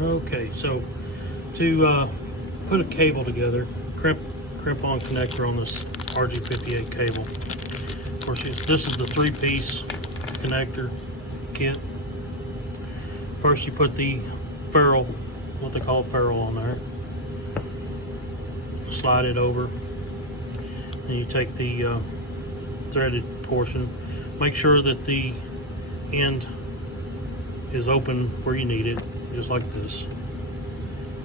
Okay, so to put a cable together, crimp on connector on this rg58 cable. Of course, this is the 3-piece connector kit. First you put the ferrule, what they call ferrule, on there. Slide it over, and you take the threaded portion. Make sure that the end is open where you need it, just like this.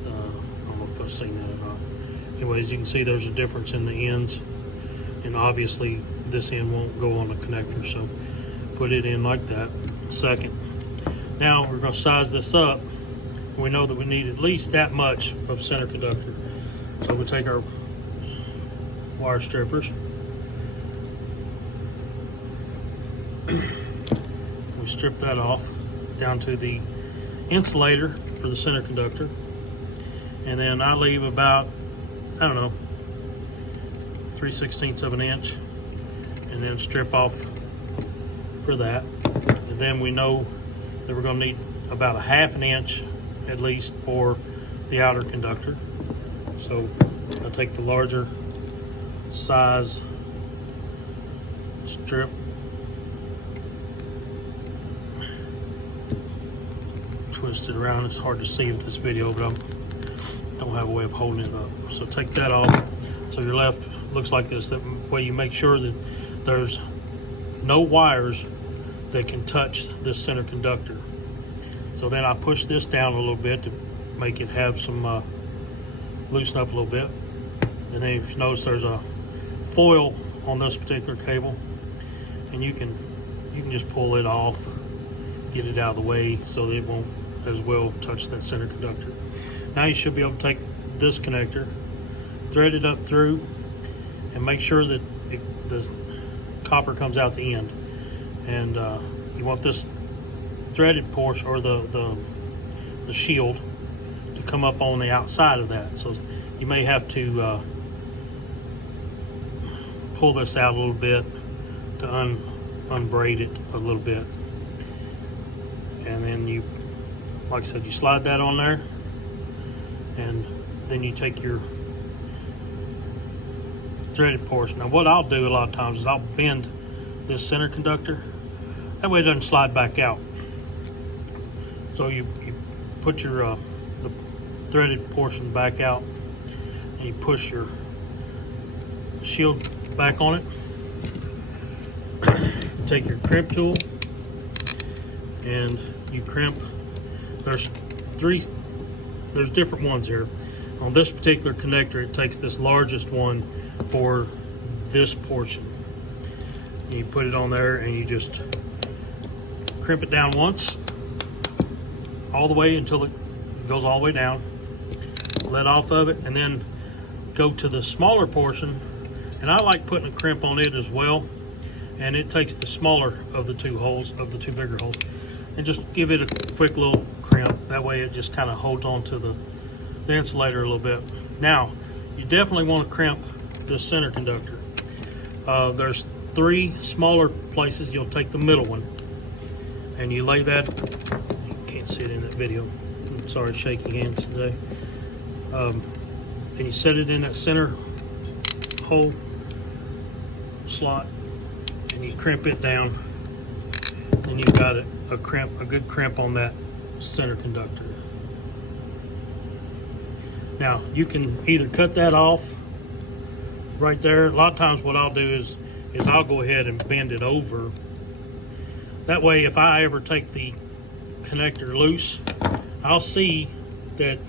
I don't know if I've seen that or not. Anyways, you can see there's a difference in the ends, and obviously this end won't go on the connector, so put it in like that. Second, now we're going to size this up. We know that we need at least that much of center conductor, so we'll take our wire strippers. We strip that off down to the insulator for the center conductor, and then I leave about, I don't know, 3/16 of an inch, and then strip off for that. And then we know that we're going to need about a 1/2 inch at least for the outer conductor. So I'll take the larger size strip, twist it around. It's hard to see with this video, but I don't have a way of holding it up. So take that off. So your left looks like this. That way you make sure that there's no wires that can touch this center conductor. So then I push this down a little bit to make it have some loosen up a little bit. And then if you notice, there's a foil on this particular cable, and you can just pull it off, get it out of the way so that it won't as well touch that center conductor. Now you should be able to take this connector, thread it up through, and make sure that the copper comes out the end. And you want this threaded portion, or the shield, to come up on the outside of that. So you may have to pull this out a little bit to unbraid it a little bit. And then you, like I said, you slide that on there, and then you take your threaded portion. Now what I'll do a lot of times is I'll bend this center conductor, that way it doesn't slide back out. So you put your the threaded portion back out, and you push your shield back on it. You take your crimp tool and you crimp. There's different ones here. On this particular connector, it takes this largest one for this portion. You put it on there and you just crimp it down once, all the way until it goes all the way down. Let off of it, and then go to the smaller portion. And I like putting a crimp on it as well. And it takes the smaller of the two holes, of the two bigger holes, and just give it a quick little crimp. That way it just kind of holds on to the insulator a little bit. Now, you definitely want to crimp this center conductor. There's 3 smaller places. You'll take the middle one, and you lay that, you can't see it in that video, I'm sorry, shaky hands today. And you set it in that center hole slot, and you crimp it down, and you've got a good crimp on that center conductor. Now you can either cut that off right there. A lot of times what I'll do is I'll go ahead and bend it over. That way if I ever take the connector loose, I'll see that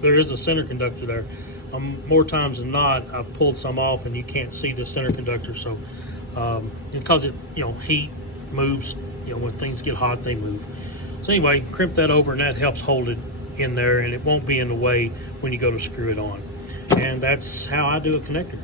there is a center conductor there. More times than not, I've pulled some off and you can't see the center conductor. So because it, heat moves, when things get hot, they move. So anyway, crimp that over, and that helps hold it in there, and it won't be in the way when you go to screw it on. And that's how I do a connector.